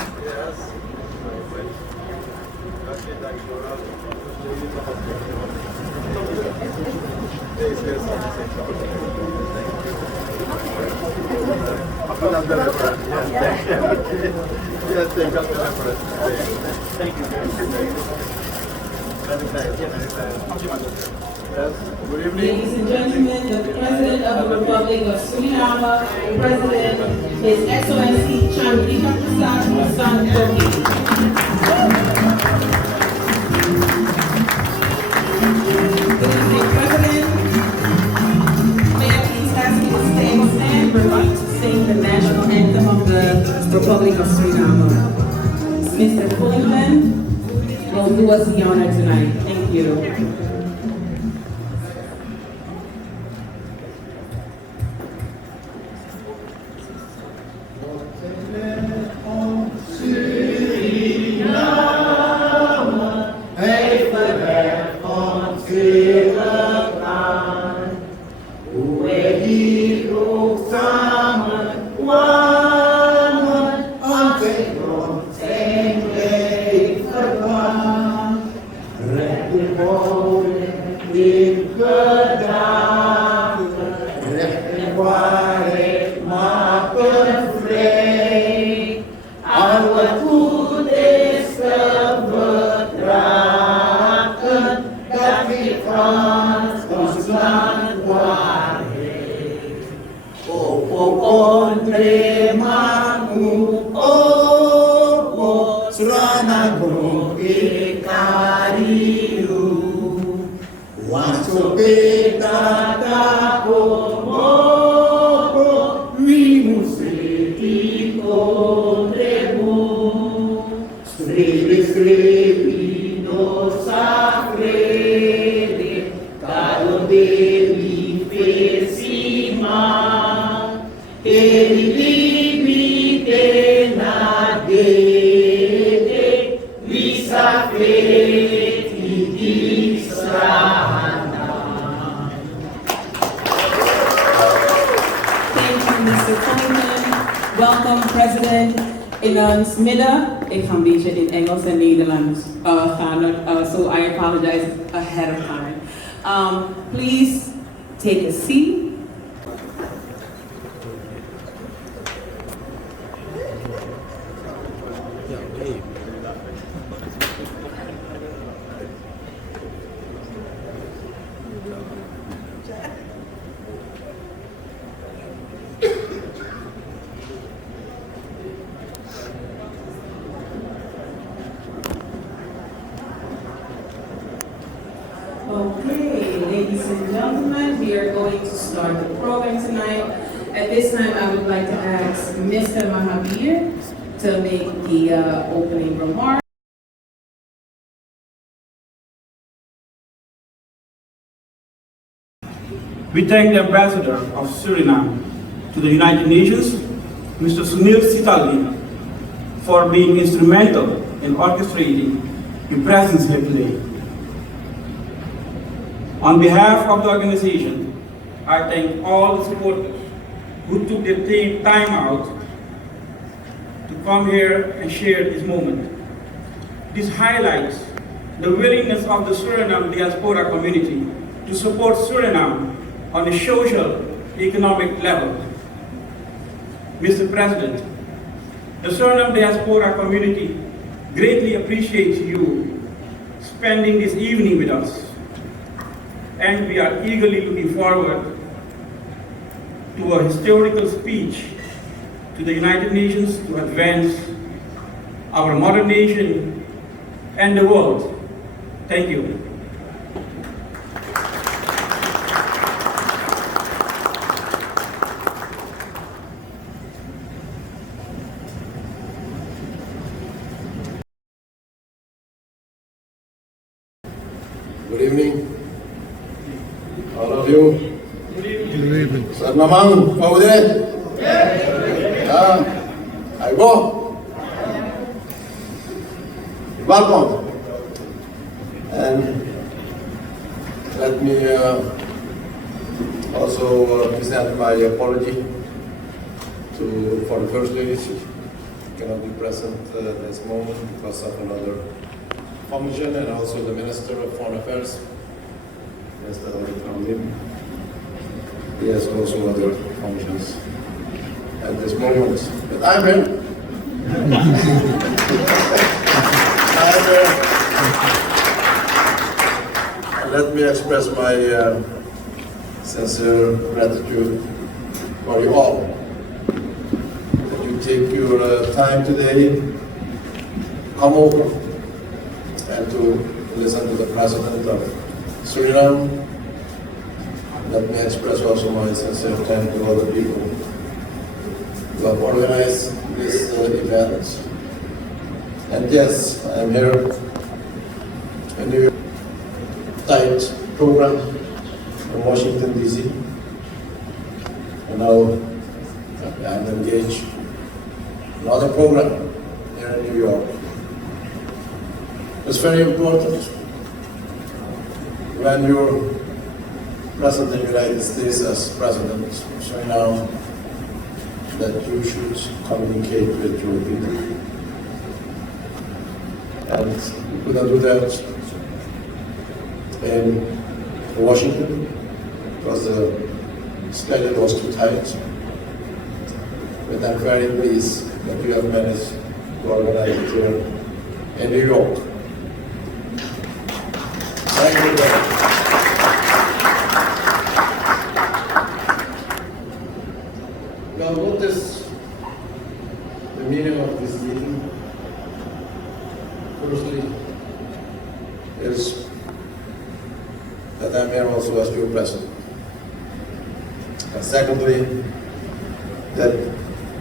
Thank you. Good evening. Ladies and gentlemen, the President of the Republic of Suriname, President, His Excellency Chan Santokhi. Good evening, President. May I please ask you to stay and stand? We're going to sing the national anthem of the Republic of Suriname. Mr. Fullington will do us the honor tonight. Thank you. Welcome, President. In ons midden, ik ga een beetje in Engels en Nederlands gaan, so I apologize ahead of time. Please take a seat. Okay, ladies and gentlemen, we are going to start the program tonight. At this time, I would like to ask Mr. Mahabir to make the opening remarks. We thank the Ambassador of Suriname to the United Nations, Mr. Sunil Sitali, for being instrumental in orchestrating the presence here today. On behalf of the organization, I thank all the supporters who took their time out to come here and share this moment. This highlights the willingness of the Suriname Diaspora community to support Suriname on a social, economic level. Mr. President, the Suriname Diaspora community greatly appreciates you spending this evening with us, and we are eagerly looking forward to a historical speech to the United Nations to advance our modern nation and the world. Thank you. Good evening, all of you. Good evening. Sir Namang, Paude. I go. Welcome. And let me also present my apology for the First Lady cannot be present at this moment because of another function, and also the Minister of Foreign Affairs, Mr. Lim. He has also other functions at this moment. But I'm here. I'm here. And let me express my sincere gratitude for you all. That you take your time today, come over, and to listen to the President of Suriname. Let me express also my sincere thanks to all the people who have organized this event. And yes, I'm here in New York, tight program in Washington, D.C. And now I'm engaged in another program here in New York. It's very important when you're President of the United States as President of Suriname that you should communicate with your people. And you couldn't do that in Washington because the schedule was too tight. But I'm very pleased that you have managed to organize it here in New York. Thank you very much. Now, what is the meaning of this meeting? Firstly, is that I'm here also as your president. And secondly, that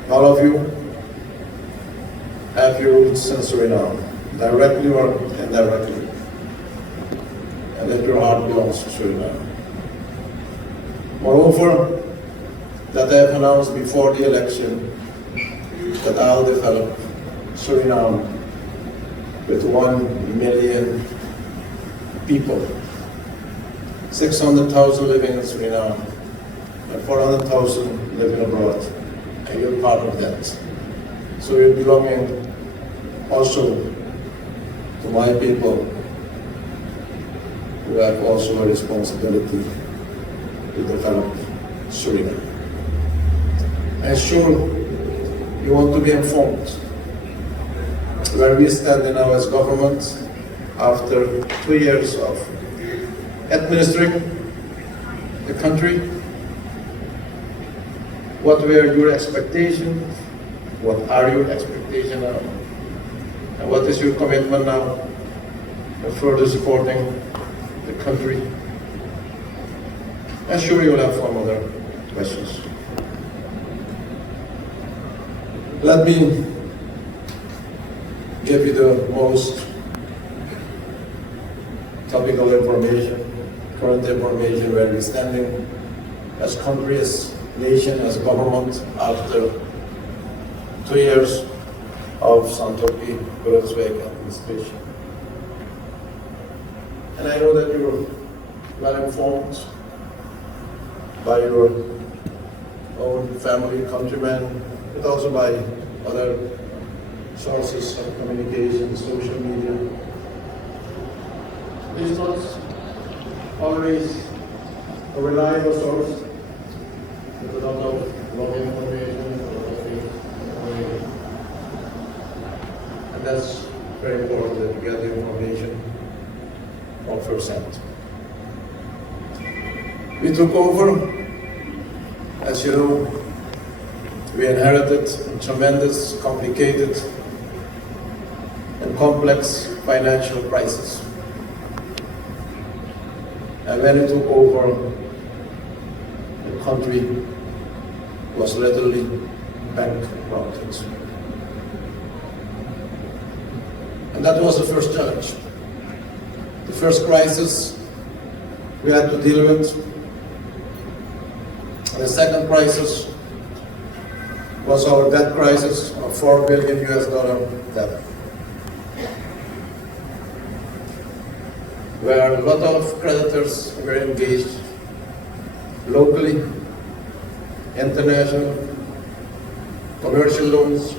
all of you have your roots in Suriname, directly or indirectly, and that your heart belongs to Suriname. Moreover, that I have announced before the election that I'll develop Suriname with 1 million people, 600,000 living in Suriname, and 400,000 living abroad, and you're part of that. So you're belonging also to my people who have also a responsibility to develop Suriname. And sure, you want to be informed where we stand now as government after 2 years of administering the country. What were your expectations? What are your expectations now? And what is your commitment now for further supporting the country? And sure, you will have some other questions. Let me give you the most topical information, current information, where we're standing as country, as nation, as government after 2 years of Santokhi administration. And I know that you're well informed by your own family, countrymen, but also by other sources of communication, social media. It's not always a reliable source. There's a lot of wrong information, a lot of fake information. And that's very important that you get the information from first hand. We took over, as you know, we inherited a tremendous, complicated, and complex financial crisis. And when it took over, the country was literally bankrupted. And that was the first challenge. The first crisis we had to deal with. And the second crisis was our debt crisis of $4 billion debt, where a lot of creditors were engaged locally, international, commercial loans,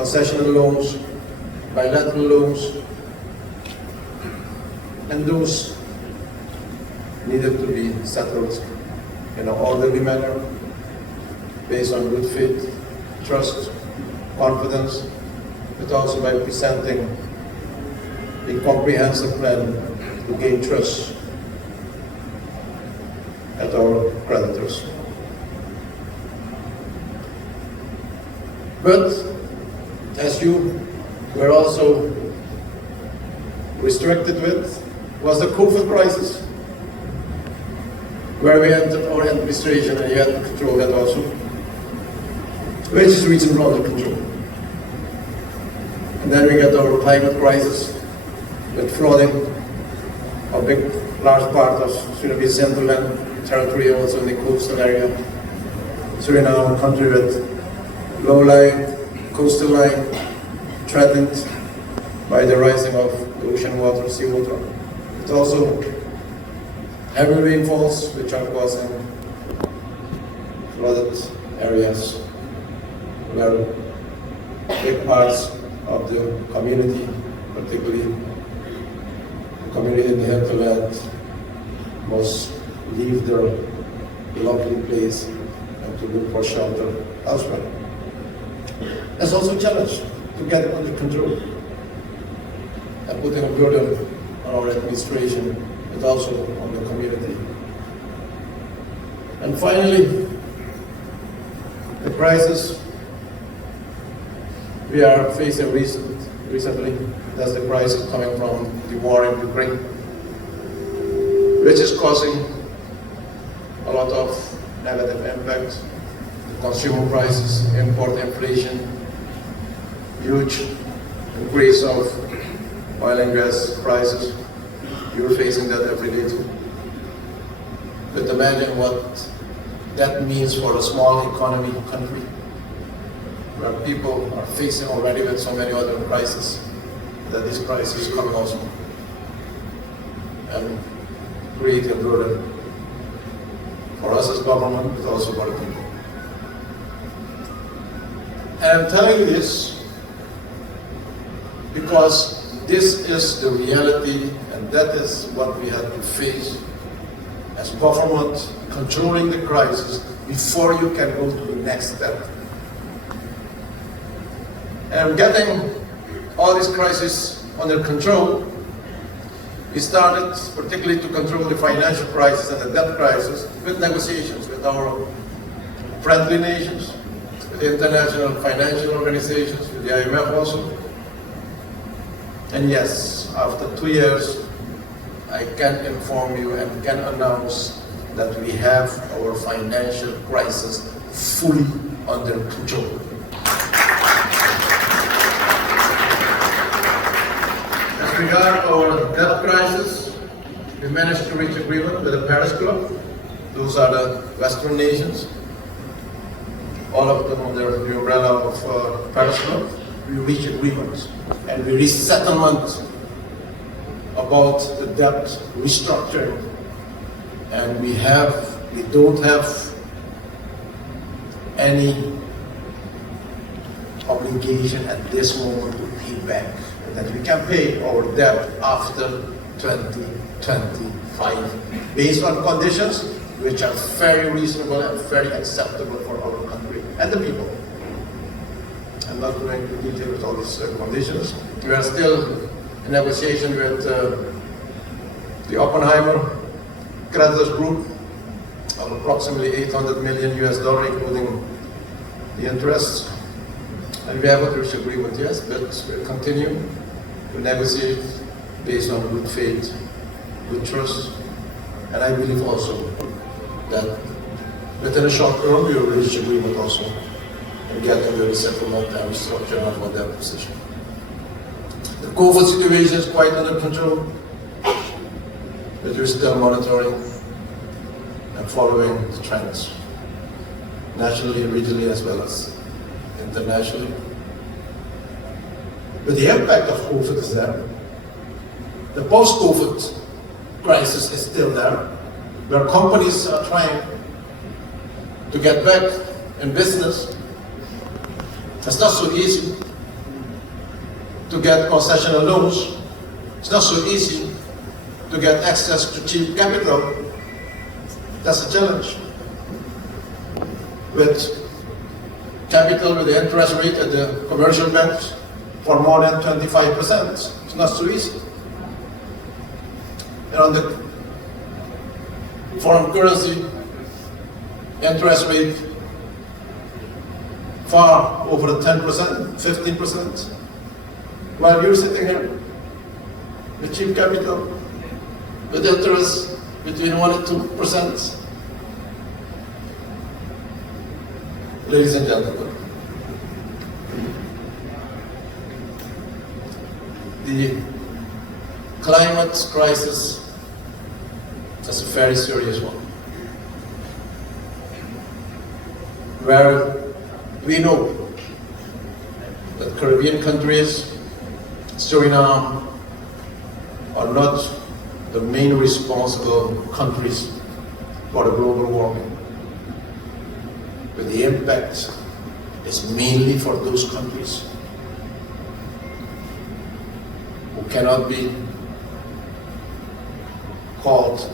concessional loans, bilateral loans, and those needed to be settled in an orderly manner, based on good faith, trust, confidence, but also by presenting a comprehensive plan to gain trust at our creditors. But as you were also restricted with, was the COVID crisis, where we entered our administration and you had to control that also, which is reasonable under control. And then we get our climate crisis with flooding, a big, large part of Surinamese hinterland territory, also in the coastal area. Suriname, a country with low-lying, coastal line, threatened by the rising of the ocean water, seawater. It's also heavy rainfalls, which are causing flooded areas where big parts of the community, particularly the community in the hinterland, must leave their lovely place and to look for shelter elsewhere. There's also a challenge to get it under control and putting a burden on our administration, but also on the community. And finally, the crisis we are facing recently, that's the crisis coming from the war in Ukraine, which is causing a lot of negative impact. The consumer prices, import inflation, huge increase of oil and gas prices. You're facing that every day too. But imagine what that means for a small economy country, where people are facing already with so many other crises, that this crisis is coming also and create a burden for us as government, but also for the people. And I'm telling you this because this is the reality, and that is what we have to face as government, controlling the crisis before you can go to the next step. And getting all these crises under control, we started particularly to control the financial crisis and the debt crisis with negotiations with our friendly nations, with the international financial organizations, with the IMF also. And yes, after 2 years, I can inform you and can announce that we have our financial crisis fully under control. As regards our debt crisis, we managed to reach agreement with the Paris Club. Those are the Western nations, all of them under the umbrella of Paris Club. We reached agreements and we reached settlement about the debt restructuring, and we don't have any obligation at this moment to pay back, that we can pay our debt after 2025 based on conditions which are very reasonable and very acceptable for our country and the people. I'm not going into detail with all these conditions. We are still in negotiation with the Oppenheimer creditors group of approximately $800 million US, including the interest. And we haven't reached agreement yet, but we'll continue to negotiate based on good faith, good trust, and I believe also that within a short term we will reach agreement also and get into the settlement and restructuring of our debt position. The COVID situation is quite under control, but we're still monitoring and following the trends, nationally, regionally, as well as internationally. But the impact of COVID is there. The post-COVID crisis is still there, where companies are trying to get back in business. It's not so easy. to get concessional loans. It's not so easy to get access to cheap capital. That's a challenge. With capital with the interest rate at the commercial banks for more than 25%. It's not so easy. And on the foreign currency, interest rate far over 10%, 15%. While you're sitting here with cheap capital, with interest between 1 and 2%. Ladies and gentlemen, the climate crisis is a very serious one, where we know that Caribbean countries, Suriname, are not the main responsible countries for the global warming. But the impact is mainly for those countries who cannot be called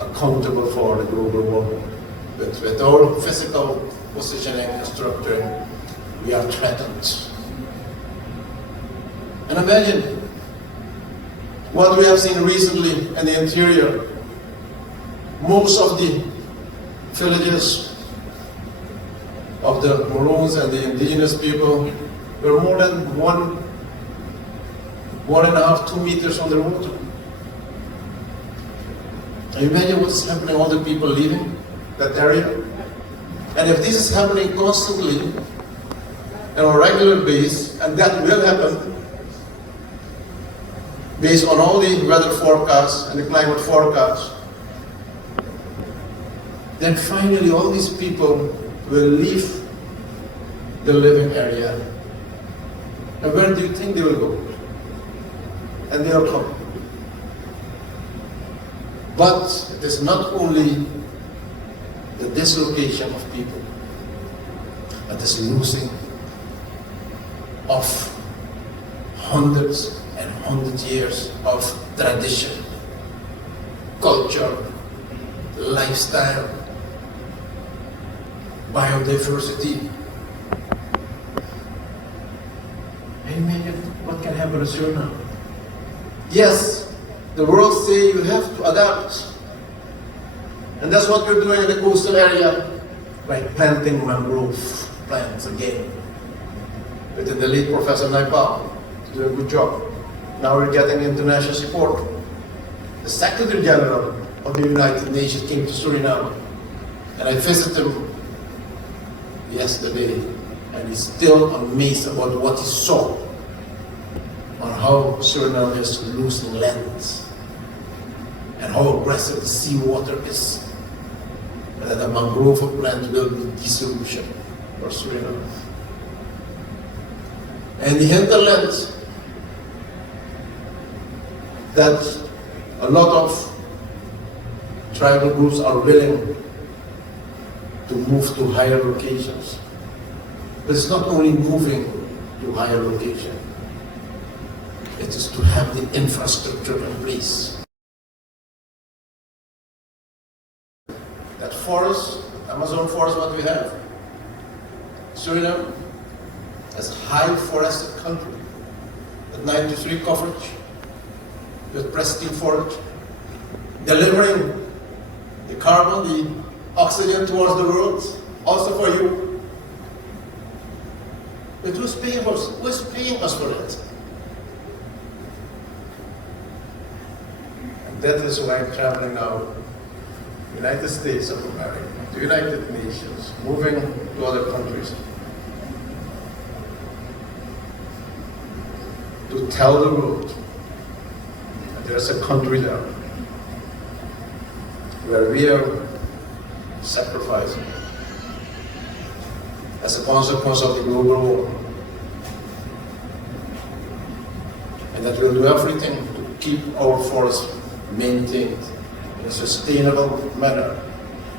accountable for the global warming. But with our physical positioning and structuring, we are threatened. And imagine what we have seen recently in the interior. Most of the villages of the Maroons and the indigenous people were more than 1.5, 2 meters from the water. Can you imagine what's happening, all the people leaving that area? And if this is happening constantly on a regular basis, and that will happen based on all the weather forecasts and the climate forecasts, then finally all these people will leave the living area. And where do you think they will go? And they are coming. But it is not only the dislocation of people, but this losing of hundreds and hundreds of years of tradition, culture, lifestyle, biodiversity. Imagine what can happen to Suriname. Yes, the world say you have to adapt. And that's what we're doing in the coastal area, by planting mangrove plants again. With the late Professor Naipal, doing a good job. Now we're getting international support. The Secretary General of the United Nations came to Suriname, and I visited him yesterday, and he's still amazed about what he saw on how Suriname is losing land and how aggressive the seawater is, and that the mangrove plant will be the solution for Suriname. And the hinterland, that a lot of tribal groups are willing to move to higher locations. But it's not only moving to higher location, it is to have the infrastructure in place. That forest, Amazon forest, what we have, Suriname is a high forested country with 93 coverage, with pristine forest, delivering the carbon, the oxygen towards the world, also for you. But who's paying for us? Who's paying us for it? And that is why I'm traveling now, United States of America, the United Nations, moving to other countries, to tell the world that there is a country there where we are sacrificing as a consequence of the global warming, and that we'll do everything to keep our forests maintained in a sustainable manner.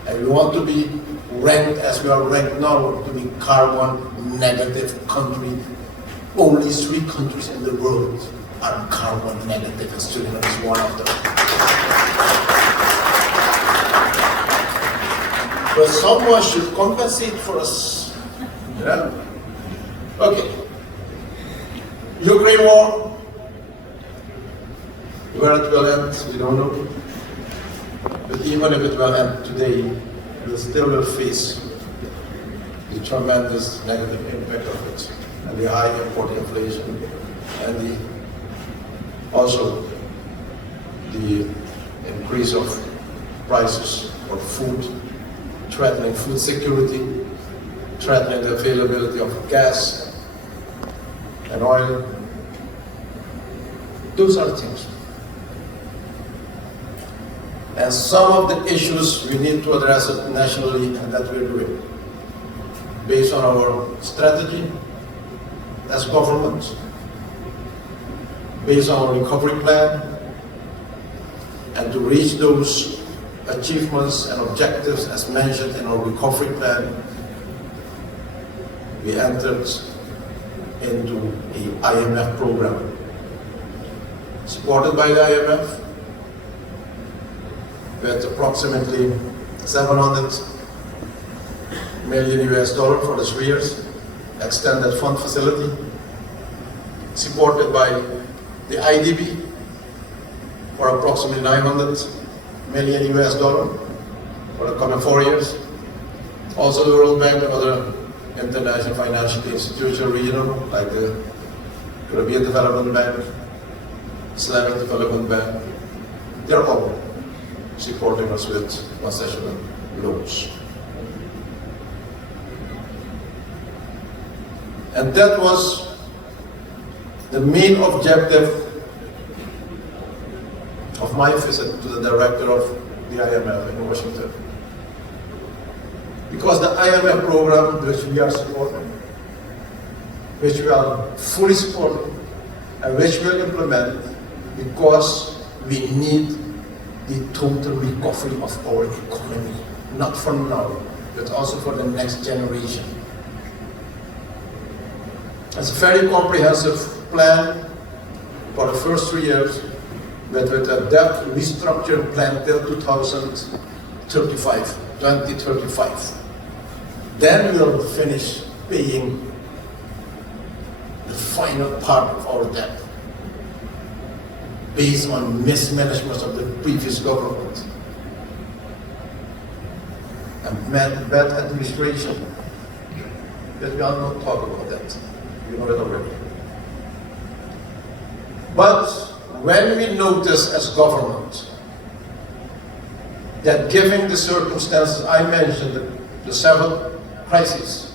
And we want to be ranked, as we are ranked now, to be carbon negative country only 3 countries in the world are carbon negative, and Suriname is one of them. But someone should compensate for us. Yeah? Okay. Ukraine war. Where it will end, we don't know. But even if it will end today, we still will face the tremendous negative impact of it, and the high import inflation, and also the increase of prices for food, threatening food security, threatening the availability of gas and oil. Those are things. And some of the issues we need to address it nationally, and that we're doing, based on our strategy as government, based on our recovery plan, and to reach those achievements and objectives as mentioned in our recovery plan, we entered into the IMF program, supported by the IMF, with approximately 700 million US dollar for the 3 years, extended fund facility, supported by the IDB for approximately 900 million US dollar for the coming 4 years. Also the World Bank and other international financial institutions, regional, like the Caribbean Development Bank, Islamic Development Bank, they're all supporting us with concessional loans. And that was the main objective of my visit to the director of the IMF in Washington. Because the IMF program, which we are supporting, which we are fully supporting, and which we will implement, because we need the total recovery of our economy, not for now, but also for the next generation. It's a very comprehensive plan for the first 3 years, but with a debt restructuring plan till 2035. Then we'll finish paying the final part of our debt, based on mismanagement of the previous government and bad administration. But we are not talking about that. You know it already. But when we notice as government that given the circumstances I mentioned, the 7 crises,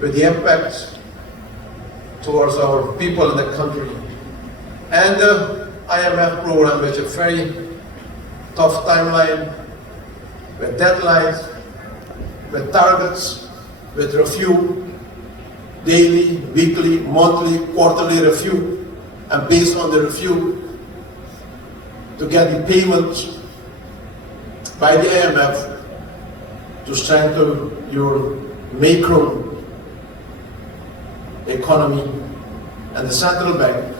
with the impact towards our people in the country, and the IMF program, which is a very tough timeline, with deadlines, with targets, with review, daily, weekly, monthly, quarterly review, and based on the review, to get the payment by the IMF to strengthen your macro economy and the central bank,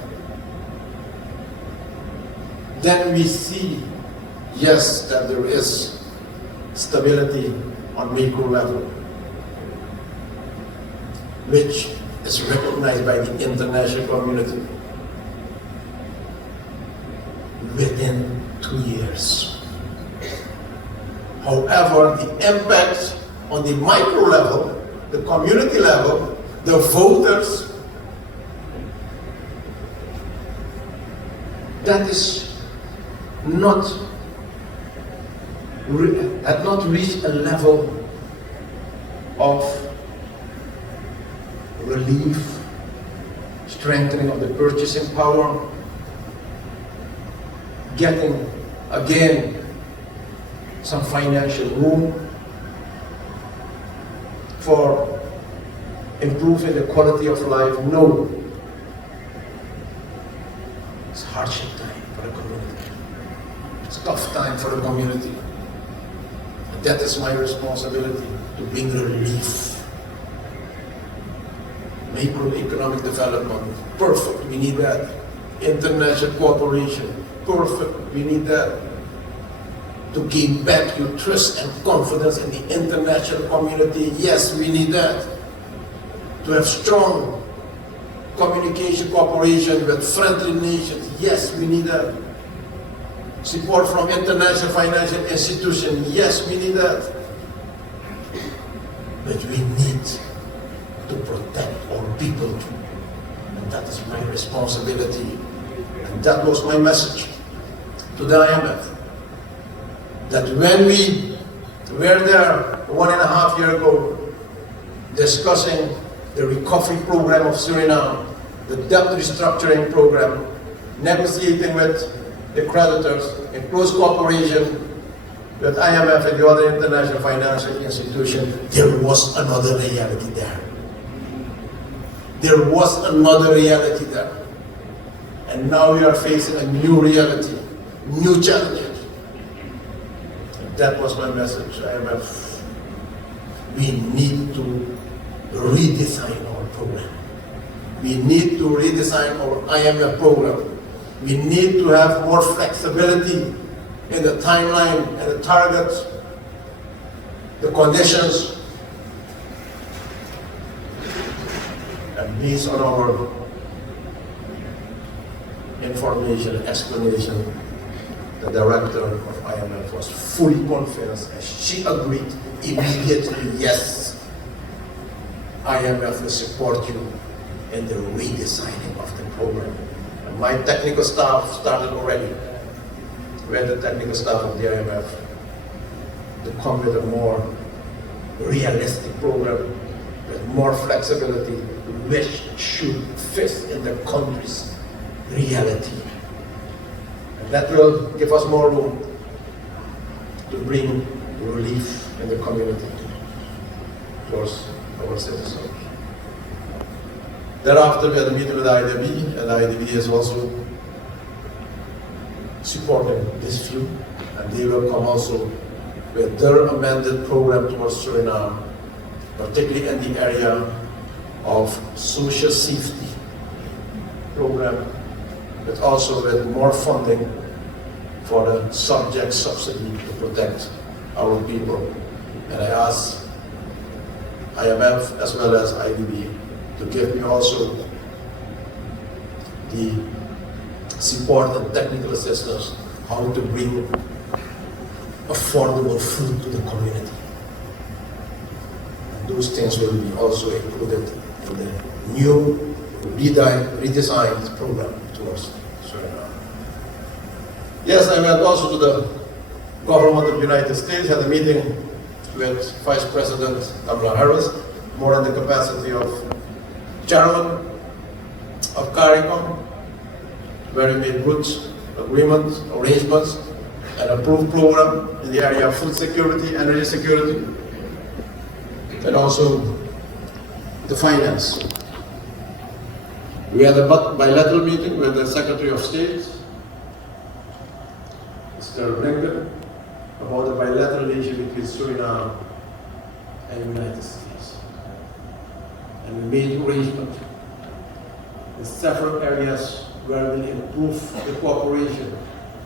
then we see, yes, that there is stability on macro level, which is recognized by the international community within 2 years. However, the impact on the micro level, the community level, the voters, that is had not reached a level of relief, strengthening of the purchasing power, getting again some financial room for improving the quality of life. No. It's hardship time for the community. It's tough time for the community. That is my responsibility, to bring relief. macroeconomic development, perfect, we need that. International cooperation, perfect, we need that. To gain back your trust and confidence in the international community, yes, we need that. To have strong communication, cooperation with friendly nations, yes, we need that. Support from international financial institutions, yes, we need that. But we need to protect our people, and that is my responsibility. And that was my message to the IMF. That when we were there 1.5 years ago, discussing the recovery program of Suriname, the debt restructuring program, negotiating with the creditors in close cooperation with IMF and the other international financial institutions, there was another reality there. There was another reality there. And now we are facing a new reality, new challenges. That was my message, IMF. We need to redesign our program. We need to redesign our IMF program. We need to have more flexibility in the timeline and the targets, the conditions, and based on our information and explanation, the director of IMF was fully convinced, and she agreed immediately, yes, IMF will support you in the redesigning of the program. And my technical staff started already with the technical staff of the IMF to come with a more realistic program with more flexibility, which should fit in the country's reality. That will give us more room to bring relief in the community towards our citizens. Thereafter, we had a meeting with IDB, and IDB is also supporting this view, and they will come also with their amended program towards Suriname, particularly in the area of social safety program, but also with more funding for the subject subsidy to protect our people. And I ask IMF as well as IDB to give me also the support and technical assistance how to bring affordable food to the community. And those things will be also included in the new redesigned program towards Suriname. Yes, I went also to the government of the United States, had a meeting with Vice President Kamala Harris, more in the capacity of chairman of CARICOM, where we made good agreements, arrangements, and approved program in the area of food security, energy security, and also the finance. We had a bilateral meeting with the Secretary of State, Mr. Blinken, about the bilateral relationship between Suriname and the United States. And we made arrangements in several areas where we improve the cooperation,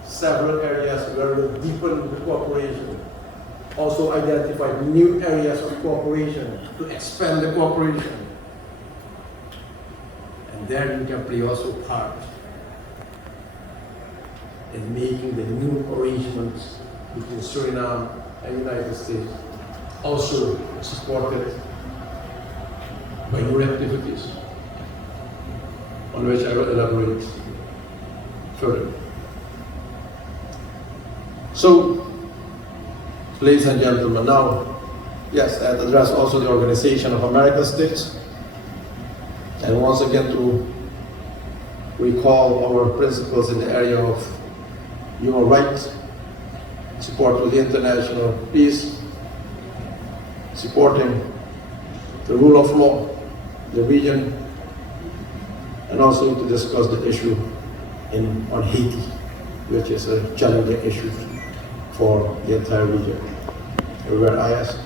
several areas where we deepen the cooperation, also identify new areas of cooperation to expand the cooperation. And there you can play also part in making the new arrangements between Suriname and the United States, also supported by your activities, on which I will elaborate further. So, ladies and gentlemen, now, yes, I address also the Organization of American States, and once again to recall our principles in the area of human rights, support for the international peace, supporting the rule of law, the region, and also to discuss the issue on Haiti, which is a challenging issue for the entire region, where IS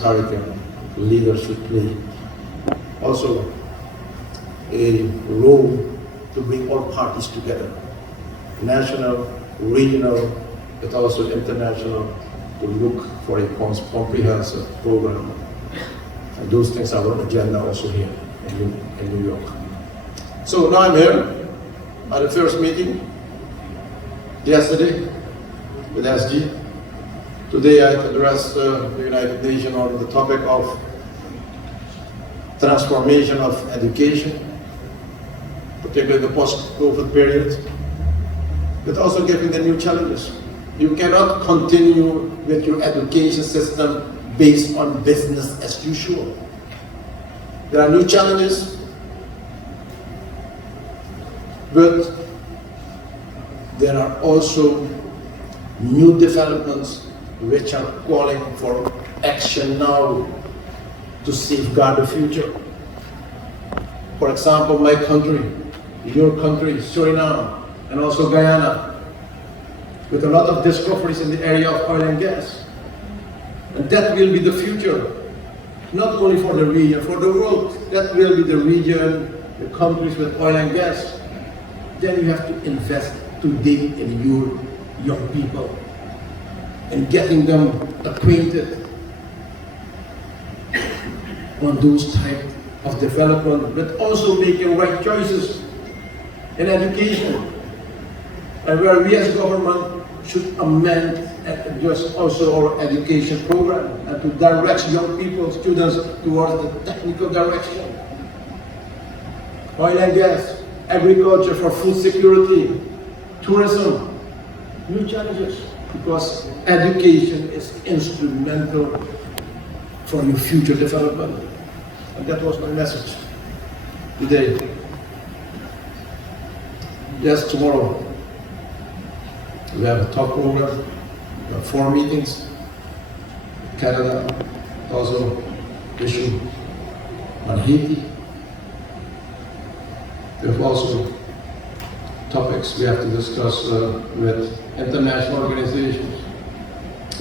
CARICOM leaders should play also a role to bring all parties together, national, regional, but also international, to look for a comprehensive program. And those things are on the agenda also here in New York. So now I'm here at the first meeting yesterday with SG. Today I addressed the United Nations on the topic of transformation of education, particularly the post-COVID period, but also giving the new challenges. You cannot continue with your education system based on business as usual. There are new challenges, but there are also new developments which are calling for action now to safeguard the future. For example, my country, your country, Suriname, and also Guyana, with a lot of discoveries in the area of oil and gas. And that will be the future, not only for the region, for the world. That will be the region, the countries with oil and gas. Then you have to invest today in your young people and getting them acquainted on those type of development, but also making right choices in education. And where we as government should amend and adjust also our education program and to direct young people, students towards the technical direction. Oil and gas, agriculture for food security, tourism, new challenges, because education is instrumental for your future development. And that was my message today. Yes, tomorrow we have a top program. We have 4 meetings. Canada also issue on Haiti. We have also topics we have to discuss with international organizations.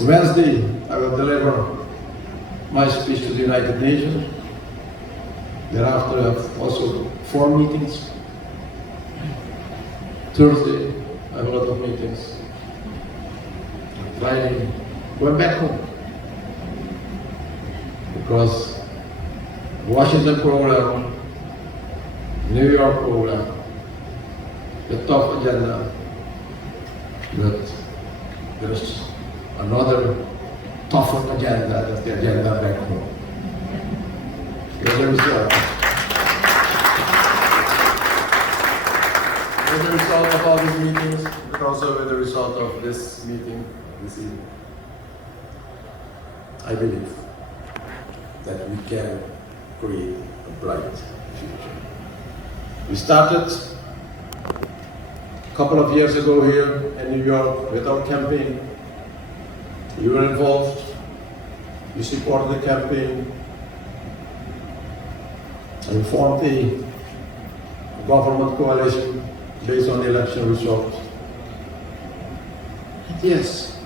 Wednesday, I will deliver my speech to the United Nations. Thereafter, I have also 4 meetings. Thursday, I have a lot of meetings. Friday, going back home. Because Washington program, New York program, the top agenda, but there's another tougher agenda, that's the agenda back home. As a result of all these meetings, but also with the result of this meeting this evening, I believe that we can create a bright future. We started a couple of years ago here in New York with our campaign. You were involved, you supported the campaign, and we formed a government coalition based on the election results. Yes,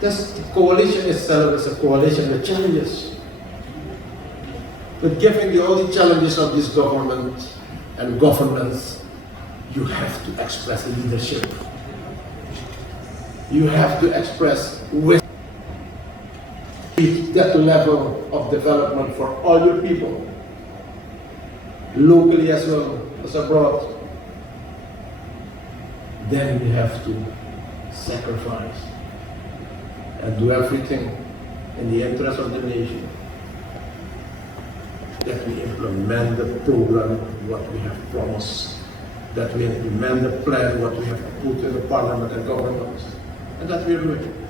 this coalition itself is a coalition with challenges. But given all the challenges of this government and governance, you have to express leadership. You have to express with that level of development for all your people, locally as well as abroad. Then we have to sacrifice and do everything in the interest of the nation, that we implement the program, what we have promised, that we implement the plan, what we have put in the parliament and government, and that we are doing.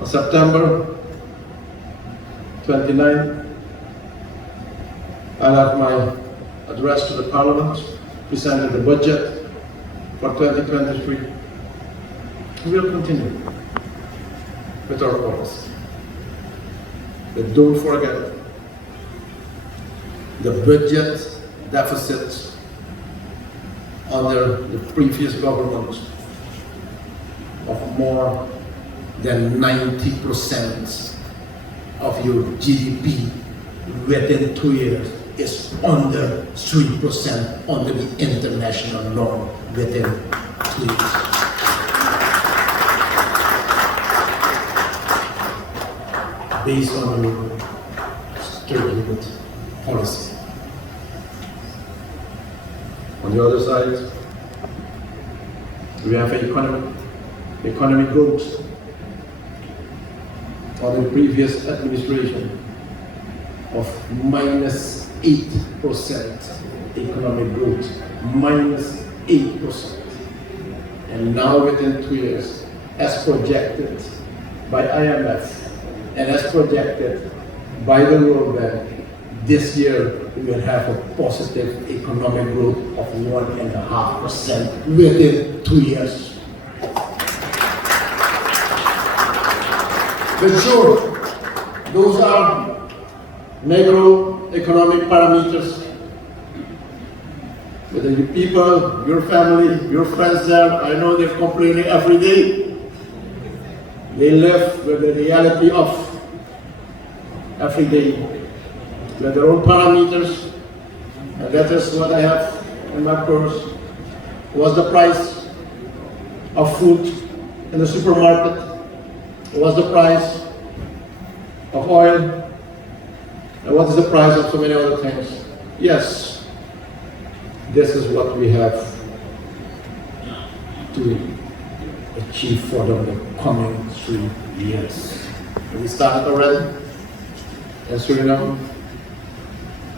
On September 29th, I'll have my address to the parliament, presenting the budget for 2023. We will continue with our policy. But don't forget, the budget deficit under the previous government of more than 90% of your GDP within 2 years is under 3% under the international norm within 2 years. Based on your trade limit policy. On the other side, we have economic growth. On the previous administration of -8% economic growth, -8%. And now within 2 years, as projected by IMF and as projected by the World Bank, this year we will have a positive economic growth of 1.5% within 2 years. But sure, those are macroeconomic parameters. Whether you people, your family, your friends there, I know they're complaining every day. They live with the reality of every day, with their own parameters, and that is what I have in my purse. What's the price of food in the supermarket? What's the price of oil? And what is the price of so many other things? Yes, this is what we have to achieve for the coming 3 years. We started already in Suriname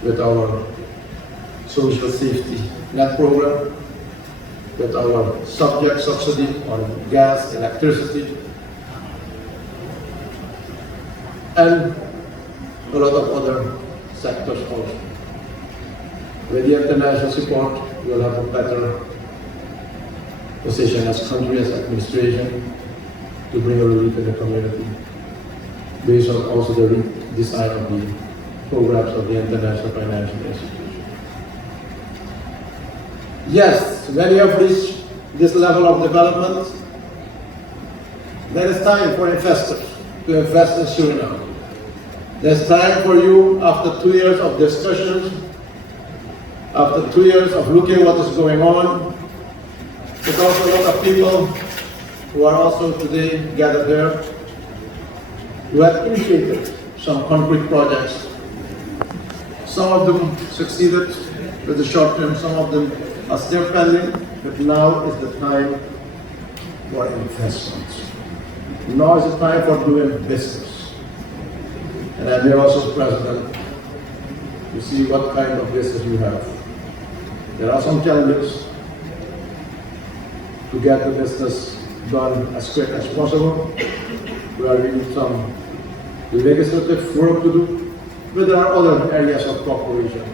with our social safety net program, with our subject subsidy on gas, electricity, and a lot of other sectors also. With the international support, we'll have a better position as country, as administration, to bring a relief in the community, based on also the redesign of the programs of the international financial institution. Yes, when you have reached this level of development, then it's time for investors to invest in Suriname. There's time for you, after 2 years of discussions, after 2 years of looking what is going on, there's also a lot of people who are also today gathered there, who have initiated some concrete projects. Some of them succeeded with the short term, some of them are still pending, but now is the time for investments. Now is the time for doing business. And I'm here also President to see what kind of business you have. There are some challenges to get the business done as quick as possible. We are doing some legislative work to do, but there are other areas of cooperation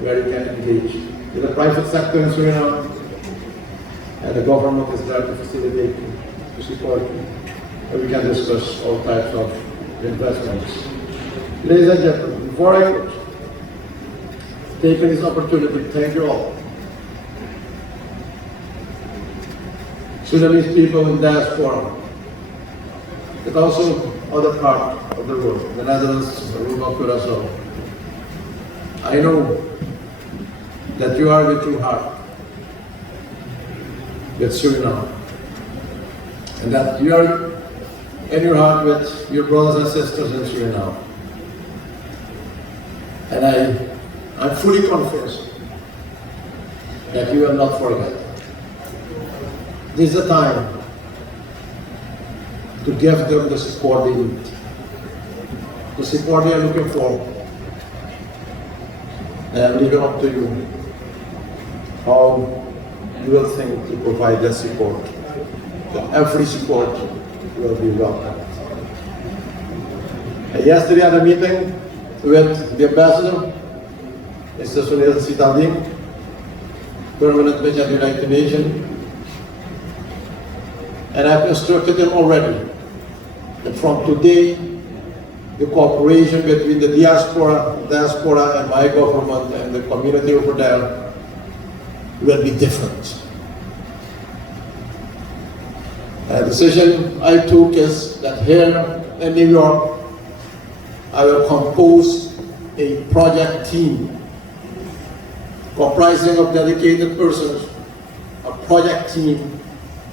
where you can engage with the private sector in Suriname, and the government is there to facilitate you, to support you, and we can discuss all types of investments. Ladies and gentlemen, before I close, taking this opportunity to thank you all. Sudanese people in diaspora, but also other parts of the world, the Netherlands, Aruba, Curaçao. I know that you are with your heart with Suriname, and that you are in your heart with your brothers and sisters in Suriname. And I'm fully convinced that you will not forget. This is a time to give them the support they need, the support they are looking for. And I'm leaving up to you how you will think to provide that support. That every support will be welcome. And yesterday I had a meeting with the ambassador, Mr. Santokhi, permanent mission at the United Nations, and I've instructed him already that from today, the cooperation between the diaspora and my government and the community over there will be different. A decision I took is that here in New York, I will compose a project team comprising of dedicated persons, a project team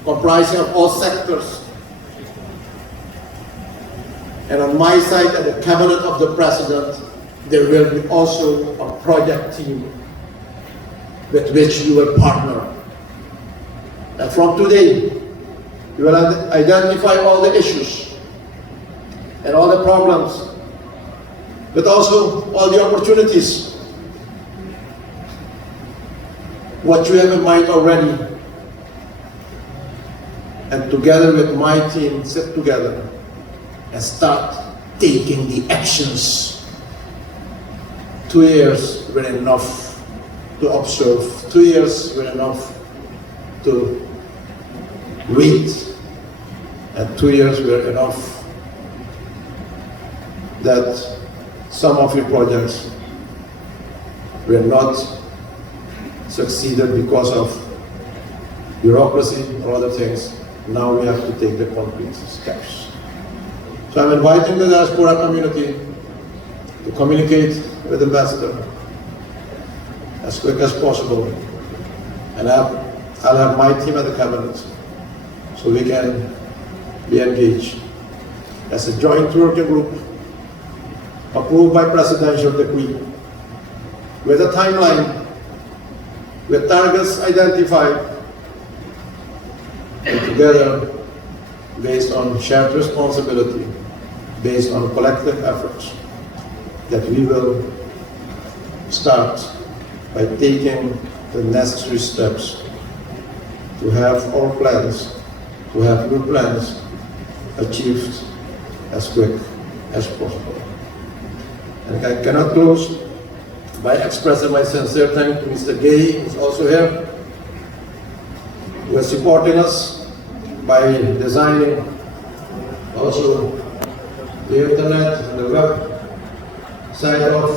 comprising of all sectors. And on my side, at the cabinet of the president, there will be also a project team with which we will partner. And from today, we will identify all the issues and all the problems, but also all the opportunities. What you have in mind already. And together with my team, sit together and start taking the actions. 2 years were enough to observe. 2 years were enough to read. And 2 years were enough that some of your projects were not succeeded because of bureaucracy or other things. Now we have to take the concrete steps. So I'm inviting the diaspora community to communicate with the ambassador as quick as possible. And I'll have my team at the cabinet so we can be engaged as a joint working group approved by presidential decree with a timeline, with targets identified, and together, based on shared responsibility, based on collective efforts, that we will start by taking the necessary steps to have our plans, to have new plans achieved as quick as possible. And I cannot close by expressing my sincere thanks to Mr. Gay, who is also here, who is supporting us by designing also the internet and the web side of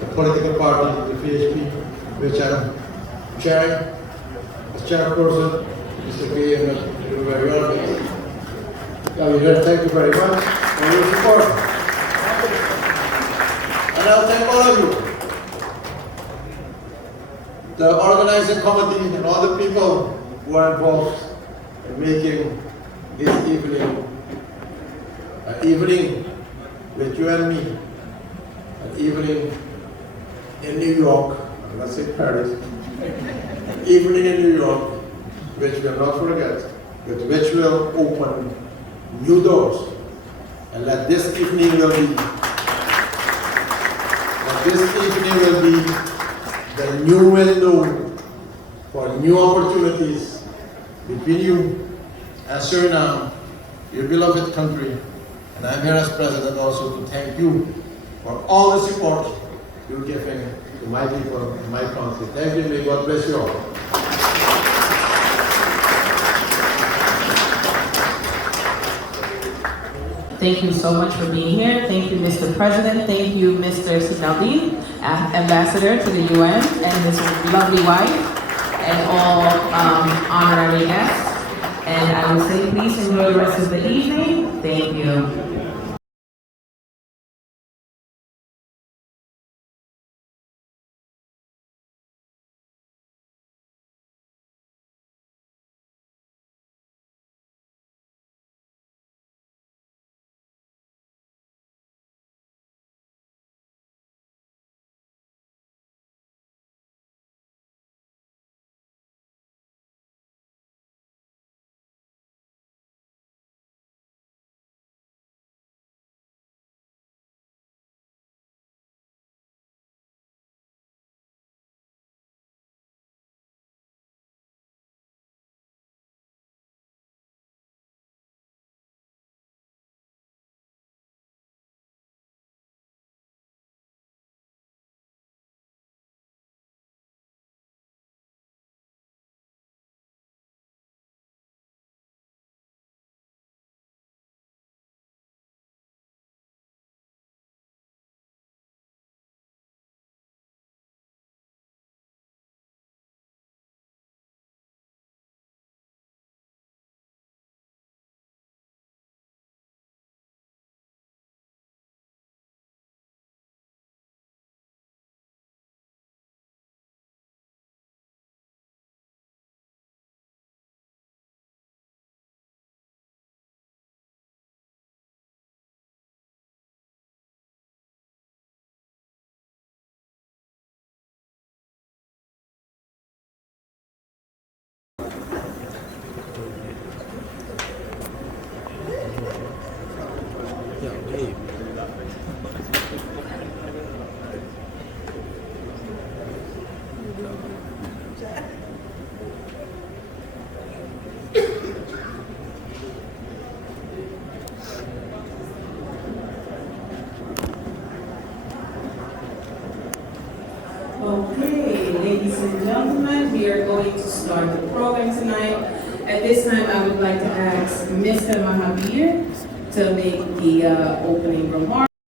the political party, the PHP, which I'm chairing as chairperson. Mr. Gay, and you're very welcome. Thank you very much for your support. And I'll thank all of you, the organizing committee and all the people who are involved in making this evening an evening with you and me, an evening in New York, let's say Paris, an evening in New York, which we'll not forget, but which will open new doors. And that this evening will be, the new window for new opportunities between you and Suriname, your beloved country. And I'm here as president also to thank you for all the support you're giving to my people and my country. Thank you, may God bless you all. Thank you so much for being here. Thank you, Mr. President. Thank you, Mr. Singham, Ambassador to the UN, and his lovely wife, and all honorary guests. And I will say, please enjoy the rest of the evening. Thank you. Okay, ladies and gentlemen, we are going to start the program tonight. At this time, I would like to ask Mr. Mahabir to make the opening remarks.